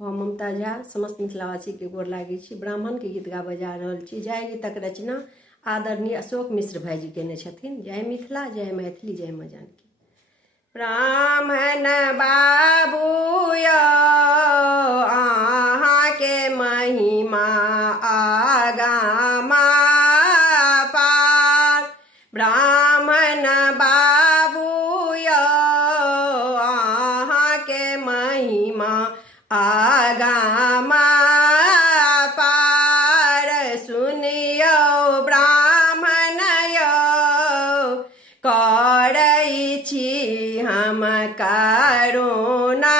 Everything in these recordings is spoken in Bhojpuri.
हम ममता झा समस्त मिथिलावासी के गोर लागे छी। ब्राह्मण के गीत गाबऽ जा रहल छी। जय गीतक रचना आदरणीय अशोक मिश्र भाईजी केने छथिन। जय मिथिला, जय मैथिली, जय माँ जानकी। ब्राह्मण बाबू यौ अहाँ के महिमा आगामा पार। ब्राह्मण बाबू यौ अहाँ के महिमा आगामा पार। सुनियौ ब्राह्मण यौ करै छी हम करुणा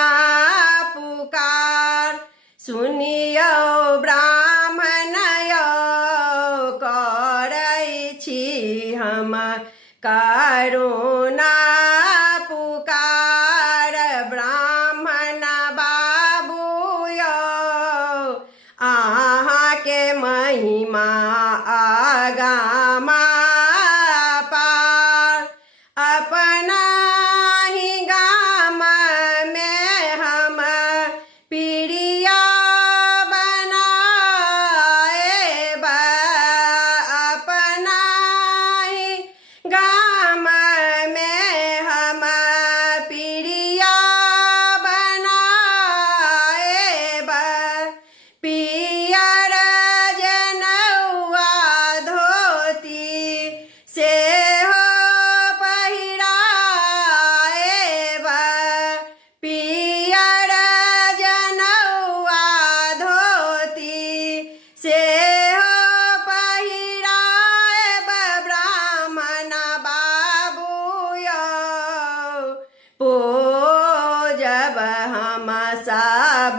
पुकार। सुनियौ ब्राह्मण यौ करै छी हम करुणा पुकार। ब्राह्मण बाबू यौ अहाँ के महिमा आगामा पार। अपना ही गाम में हम पीड़िया बनाएब। अपना ही गाम में हम पीड़िया बनाएब। पियर जनौआ धोती से पहिराएब। पियर जनौआ धोती से पहिराएब। ब्राह्मण बाबू यौ पूजब हम सब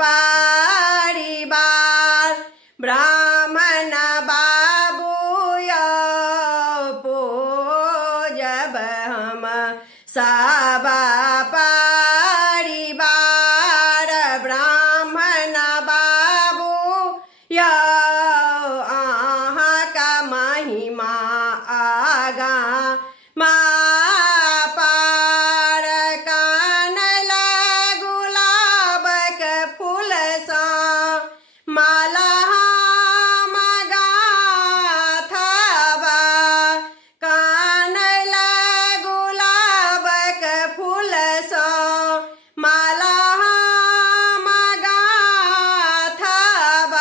परिवार। ब्राह्मण बाबू यौ पूजब हम सब परिवार। ब्राह्मण बाबू यौ अहाँ का महिमा आगामा पार। कानैल गुलाबक फूल सँ माला हम गाथब। कानैल गुलाबक फूल सँ माला हम गाथब।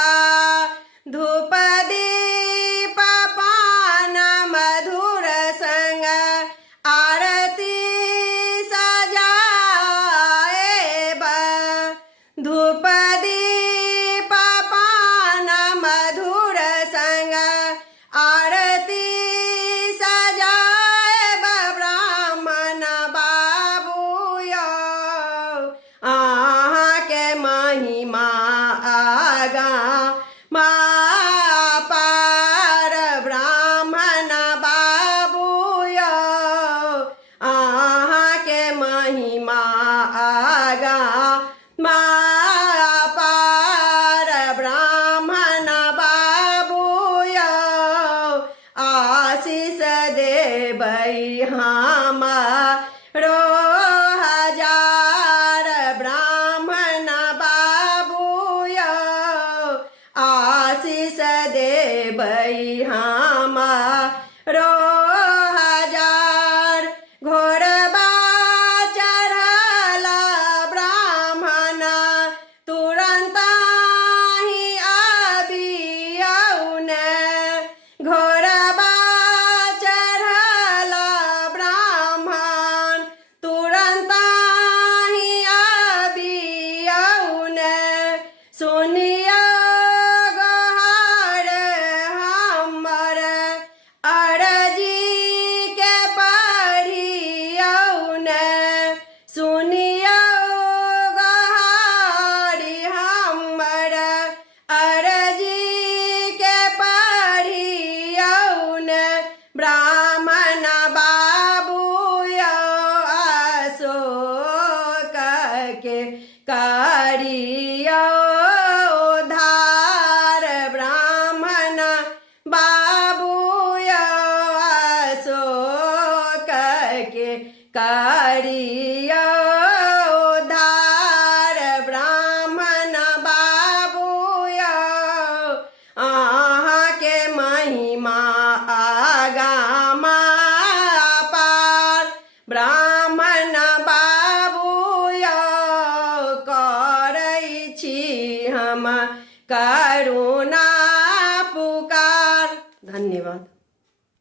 धूप दीप पान मधुर संग आरती सजाएब। धूप दीप पान मधुर संग आरती सजाएब। ब्राह्मण बाबू यौ अहाँ के महिमा आगामा पार। ब्राह्मण बाबू यौ अहाँ के महिमा आगामा पार। ब्राह्मण बाबू यौ आशीष देबै हमरो हजार। ब्राह्मण बाबू यौ आशीष देबै हमरो हजार। घोरबा चढ़ल ब्राह्मण तुरंत ही आबियौ ने। घोरबा चढ़ल ब्राह्मण तुरंत ही आबियौ ने। सुनियौ गोहार हमर अरजी के पढ़ियौ ने। सुनियौ गोहारी हमर अरजी के पढ़ियौ ने। ब्राह्मण बाबू यौ अशोक के करियौ उद्धार। ब्राह्मण बाबू यौ अशोक के करियौ उद्धार। ब्राह्मण हम करुणा पुकार। धन्यवाद।